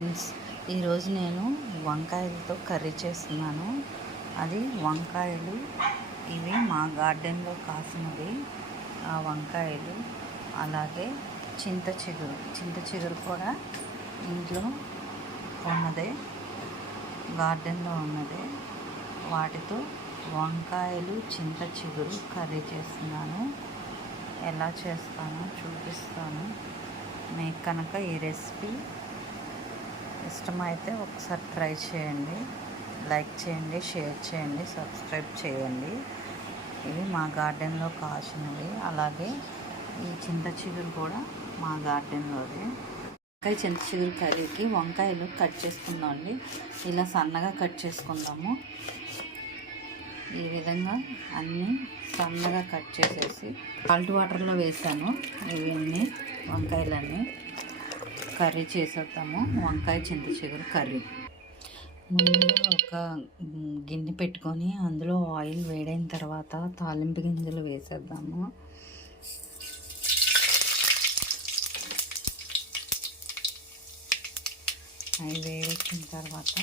Friends, ఈరోజు నేను వంకాయలతో curry చేస్తున్నాను. అది వంకాయలు ఇవి మా గార్డెన్లో కాసినవి ఆ వంకాయలు. అలాగే చింత చిగురు కూడా ఇంట్లో ఉన్నదే, గార్డెన్లో ఉన్నదే. వాటితో వంకాయలు చింత చిగురు కర్రీ చేస్తున్నాను. ఎలా చేస్తానో చూపిస్తాను. మీకు కనుక ఈ రెసిపీ ఇష్టమైతే ఒకసారి ట్రై చేయండి. లైక్ చేయండి, షేర్ చేయండి, సబ్స్క్రైబ్ చేయండి. ఇవి మా గార్డెన్లో కాసినవి. అలాగే ఈ చింత చిగురు కూడా మా గార్డెన్లోది. చింత చిగురు కర్రీకి వంకాయలు కట్ చేసుకుందామండి. ఇలా సన్నగా కట్ చేసుకుందాము. ఈ విధంగా అన్నీ సన్నగా కట్ చేసేసి సాల్ట్ వాటర్లో వేసాను. ఇవన్నీ వంకాయలన్నీ కర్రీ చేసేద్దాము. వంకాయ చింత చిగురు కర్రీ. ముందుగా ఒక గిన్నె పెట్టుకొని అందులో ఆయిల్ వేడైన తర్వాత తాలింపు గింజలు వేసేద్దాము. అవి వేడెక్కిన తర్వాత,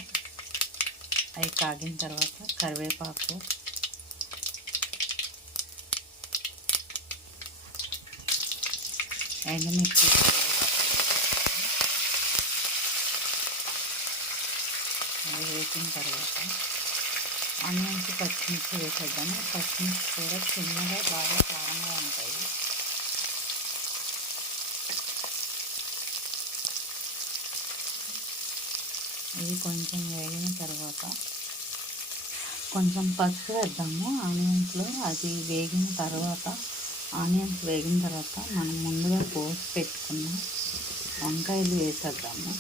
అవి కాగిన తర్వాత కరివేపాకు, ఎండుమిర్చి, అవి వేసిన తర్వాత ఆనియన్స్, పచ్చిమిర్చి వేసేద్దాము. పచ్చిమిర్చి కూడా చిన్నగా బాగా కారంగా ఉంటాయి. ఇవి కొంచెం వేగిన తర్వాత కొంచెం పసుపు వేద్దాము ఆనియన్స్లో. అది వేగిన తర్వాత, ఆనియన్స్ వేగిన తర్వాత మనం ముందుగా కోసి పెట్టుకున్న వంకాయలు వేసేద్దాము.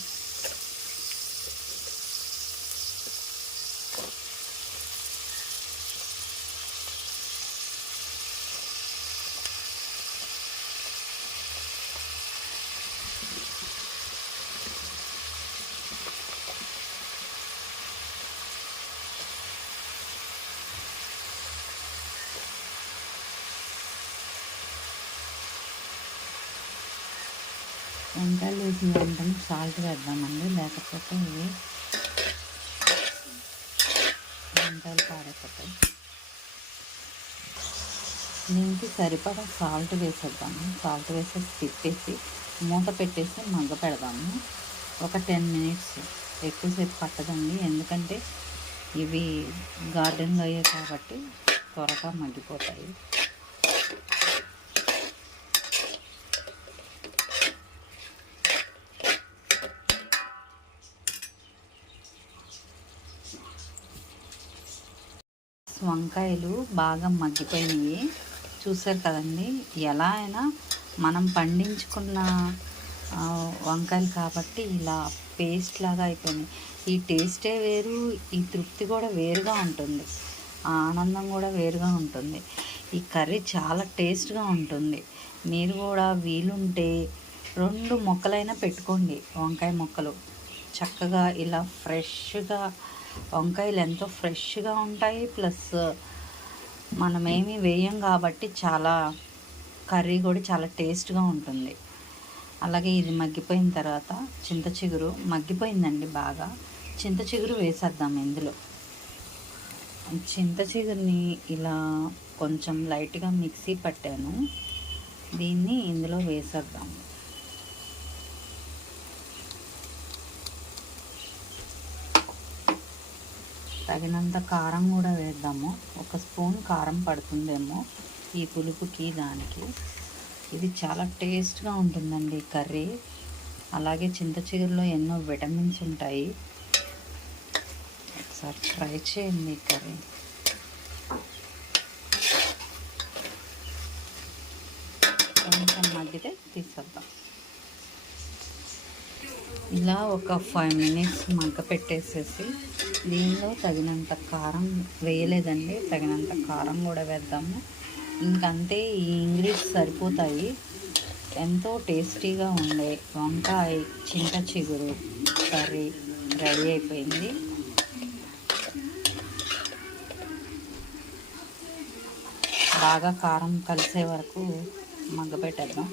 వంకాయలు వేసిన వెంటనే సాల్ట్ వేద్దామండి, లేకపోతే ఇవి వంకాయలు పాడైపోతాయి. దీనికి సరిపడా సాల్ట్ వేసేద్దాము. సాల్ట్ వేసేసి తిప్పేసి మూత పెట్టేసి మగ్గ పెడదాము. ఒక 10 minutes. ఎక్కువసేపు పట్టదండి, ఎందుకంటే ఇవి గార్డెన్లో అయ్యాయి కాబట్టి త్వరగా మగ్గిపోతాయి. వంకాయలు బాగా మగ్గిపోయినాయి, చూసారు కదండి. ఎలా అయినా మనం పండించుకున్న వంకాయలు కాబట్టి ఇలా పేస్ట్ లాగా అయిపోయినాయి. ఈ టేస్టే వేరు, ఈ తృప్తి కూడా వేరుగా ఉంటుంది, ఆ ఆనందం కూడా వేరుగా ఉంటుంది. ఈ కర్రీ చాలా టేస్ట్గా ఉంటుంది. మీరు కూడా వీలుంటే 2 మొక్కలైనా పెట్టుకోండి, వంకాయ మొక్కలు. చక్కగా ఇలా ఫ్రెష్గా, వంకాయలు ఎంతో ఫ్రెష్గా ఉంటాయి. ప్లస్ మనమేమీ వేయం కాబట్టి చాలా కర్రీ కూడా చాలా టేస్ట్గా ఉంటుంది. అలాగే ఇది మగ్గిపోయిన తర్వాత చింత చిగురు మగ్గిపోయిందండి బాగా. చింత చిగురు వేసేద్దాం ఇందులో. చింత చిగురిని ఇలా కొంచెం లైట్గా మిక్సీ పట్టాను, దీన్ని ఇందులో వేసేద్దాం. తగినంత కారం కూడా వేద్దాము. 1 స్పూన్ కారం పడుతుందేమో ఈ పులుపుకి దానికి. ఇది చాలా టేస్ట్గా ఉంటుందండి కర్రీ. అలాగే చింత చిగురులో ఎన్నో విటమిన్స్ ఉంటాయి. ఒకసారి ట్రై చేయండి ఈ కర్రీ. కొంచెం మగ్గితే తీసేద్దాం. ఇలా ఒక 5 minutes మగ్గ పెట్టేసేసి దీనిలో తగినంత కారం వేయలేదండి, తగినంత కారం కూడా వేద్దాము. ఇంకంతే, ఈ ఇంగ్రీడియంట్స్ సరిపోతాయి. ఎంతో టేస్టీగా ఉండే వంకాయ చింత చిగురు కర్రీ రెడీ అయిపోయింది. బాగా కారం కలిసే వరకు మగ్గపెట్టేద్దాం.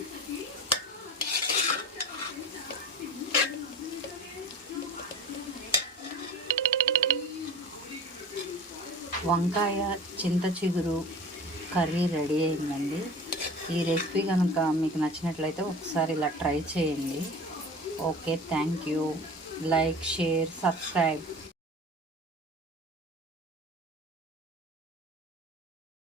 వంకాయ చింత చిగురు కర్రీ రెడీ అయిందండి. ఈ రెసిపీ కనుక మీకు నచ్చినట్లయితే ఒకసారి ఇలా ట్రై చేయండి. Okay, thank you. Like, share, subscribe.